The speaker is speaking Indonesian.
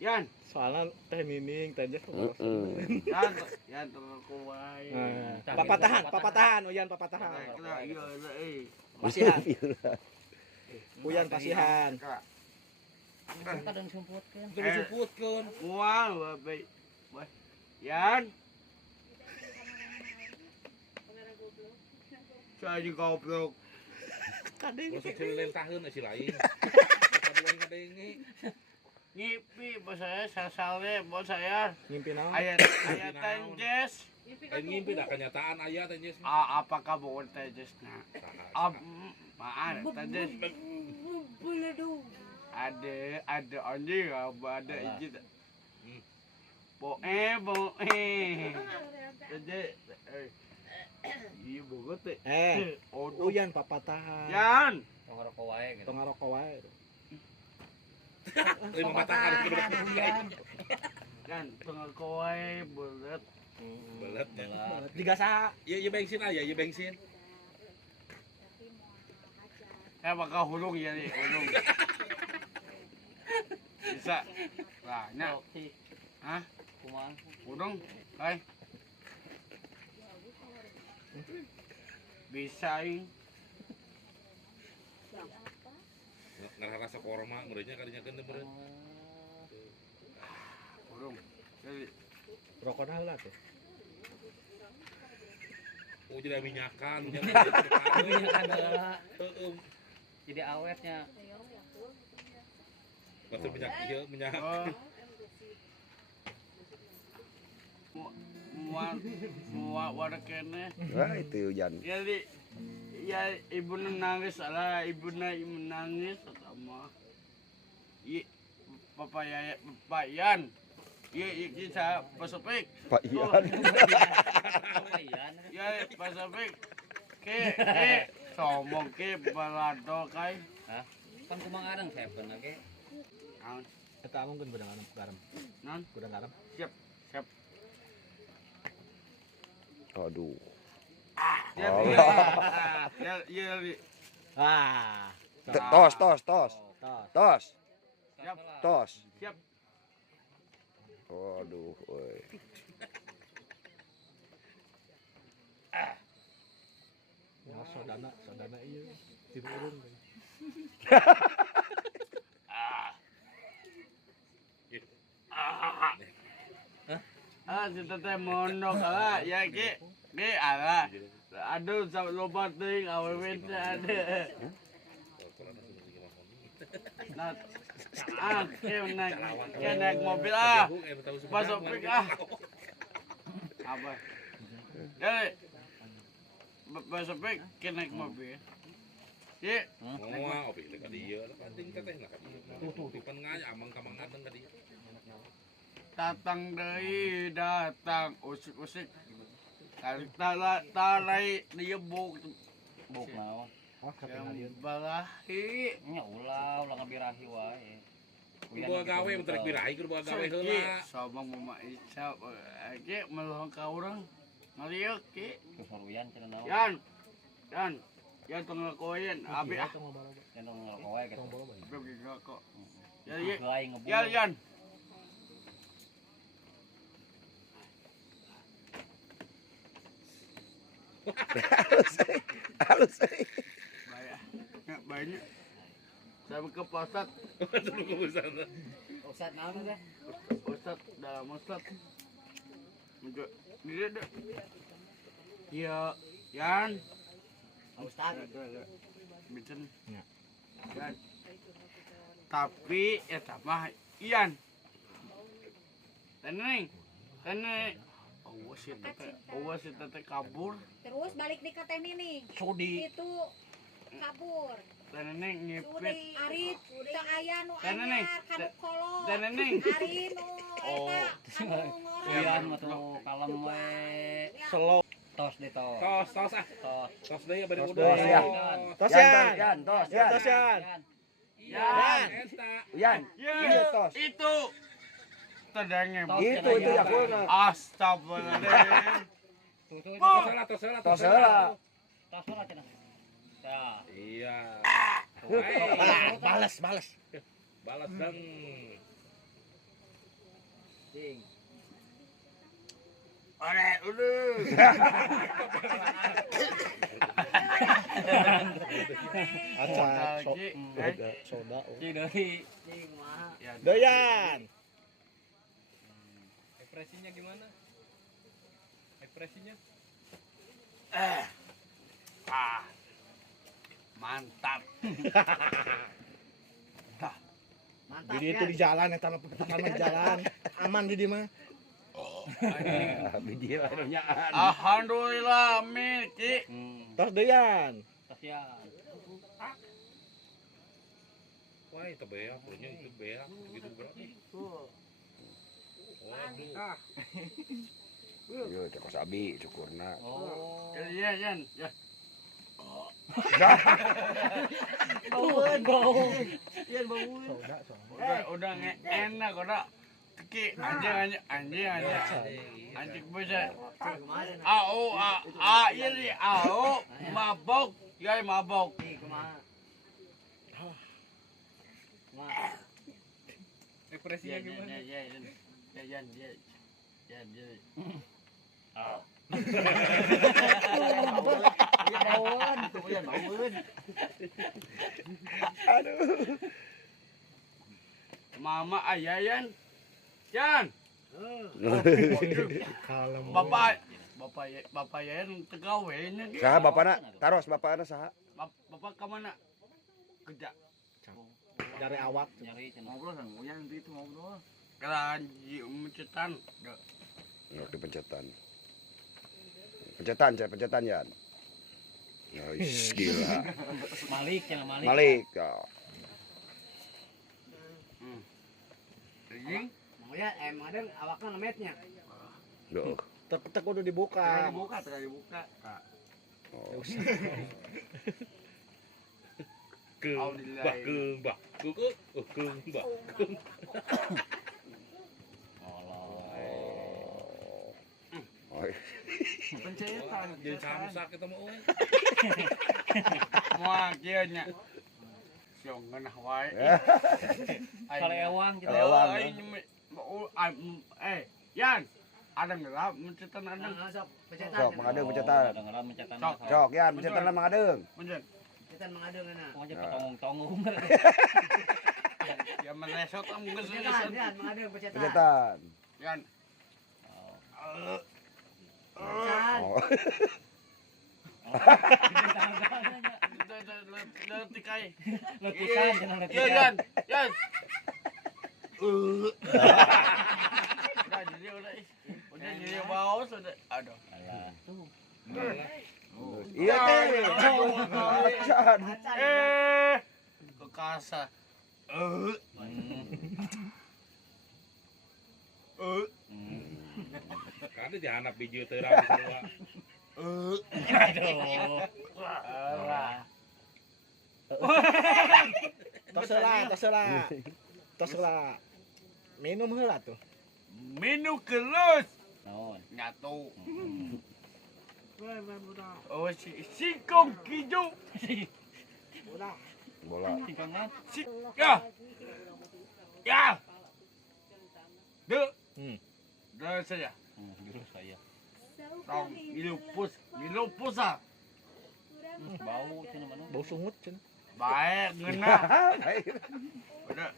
Yan. Soalnya teh nining teh Jes. Yan tengku wae. Papatahan, Uyan papatahan. Iya, Pasihan. Uyan pasihan. Kadang sumputkeun. Wah, baik. Yan. Saya goblok. Kadeng. Masuk lentaheun si lain. Kaduang ngadengi. Ngipi bos saya sasale bos saya. Ngimpi naon? Ayat tenjes. Ngimpi dah kenyataan aya teh Jes. Apakah bawa tenjesna? Maan tenjes. Ada anjing ada izin. Boe. Tenjes. Iya bogot teh. Uyan papatahan. Yan. Ngarokok wae gitu. Tong ngarokok wae. Lima mata harus Uyan. Yan tengah kowe belet. belet. Tiga saha? Iya bensin aja, iya bensin. Bakal hulung ya nih, hulung. Bisa. Lah, nya. Hah? Kumaha? Hulung. Hai. Bisa ini. Ngarana sakorma meureunnya kadinya keun meureun. Hulung. Jadi Rokokna heula teh. Oh jadi minyakan, Minyakan heula. Heeh. Jadi awetnya. Maksud minyak. Muat wadah kene. Wah itu Uyan. Jadi ya ibu nangis salah ibu menangis sama. Pak Yan. Iya kita pasopik. Pak Ian. Ya pasopik. Ke somong ke balado kai. Hah? Kan kumaha ngadeng seven ge. Eta amungkeun gudang garam. Non, Gudang garam. siap. Aduh. Ya. Ah. Tos. Tos. Siap. Waduh, woi. Ya sodana ieu. Titurun. Kita teh mondok ya ki ala. Aduh loba teuing awewe teh ada. Nah, naik mobil masuk pik apa? Jadi masuk pik naik mobil. Iya. Ngomong opi teh ka dieu, penting teh lah ka dieu. Tutupan nganya amang ka mangaden ka dieu. Datang usik kali talai dia buk naon? yang balahi Nya ulah ngabirahi wae. Kudu gawe bentar birahi kudu gawe heula. sama mama Ica ge melohong ka urang ngaliuk ki Kesuruyan cenah naon? Yan tengah koyen abi Cenah ngarokok wae gitu. abi kok Gai ngebul. Yan Halus. banyak saya ke posat Suruh ke sana. Ustad naon teh? Ustad dalam Ustad untuk dia deh iya Yan Ustad. Bicen Ya. Yan tapi mah Ian teneng awas si teteh kabur Terus balik di kateh nih. Sudi. Itu kabur. teneng ngipit Ari teu aya nu Teneneng. anyar, kanu kolot. teneng Ari nu Oh. eta kanu ngorong. Uyan mah tuh kalem we. Slow. Tos deh tos. Tos ah. Tos. Tos deui bari Tos udah. deui, ya. Tos Yan. Yan. Tos. Yan Eta. Uyan. Iya tos. itu tedangnya Tos. Itu ya kuna. astagfirullahaladzim Tos heula. Tos heula. Tos lah cenah. Ya. Iya. Balas. Balas dong. Cing. Oleh udah. Acar, Lagi. soda. Cing dari cing mah. Ya, Doyan. Ekspresinya gimana? Ekspresinya? Mantap. Mantap Jadi ya. itu di jalan ya tanah pertama di jalan. Aman di dia mah. Biji lainnya. Alhamdulillah amin Ki. Tos Doyan. Kasihan. Wah, itu beak, punya itu beak, gitu bro. Waduh. Yo, teko sabi cukurna. Oh. Iya Yan. Ya. Bau. Iya bau. Udah enak udah. Ki anjing. Anjing bisa. Ini mabok, ya mabok. Ekspresinya gimana? Mama ayayan. Yan. Kalem. Bapak Yayan tegawenya. Saha bapana? Taros bapana saha? Bapak ke mana? Kerja. Dari awak. Nyari cenah. Ngobrol sama Uyan itu ngobrol. Kelanji mencetan. Nggak dipencetan. Pencetan ya. Guys, gila. Malik cenah Malik. Malik. Oh. Anjing. Ya, ada awakna lemetnya. Duh. Terpetek udah dibuka. Tengah dibuka. Oh. Keung, bah. Oh. Pencetan. Jadi samsak kita mau. Wah, kieu nya. Siong ngeunah wae. Kale ewang kita. Ewang, Yan. Ada ngelap mencetan ada. Sok pencetan. Sok mengadeng pencetan. Dengeran mencetan. Sok Yan pencetan lah mengadeng. Mencet. Pencetan mengadeng enak. Mau Ya. petongong-tongong. Ya melesot am geus Pencetan, ya, mengadeng pencetan. Pencetan. Yan. Pencetan. Oh. Letikai. Letikan cenah Iya letikan. Yan. Udah jadi bau sudah. Aduh. Alah. Iya teh. Acan. Kekasa. Kada dihanap biji teu rame semua. Aduh. Alah. Tos heula. Minum heula tuh. Minum kelus. Naon? Nyatu. Oh singkong hijau. Bola. Singkongan. Ya. Ya. Dek. Dah saja. Dulu saya. Jauh Tong ilupus ah. Bau cenah mana? Bau sungut cenah. Baik ngena. Udah.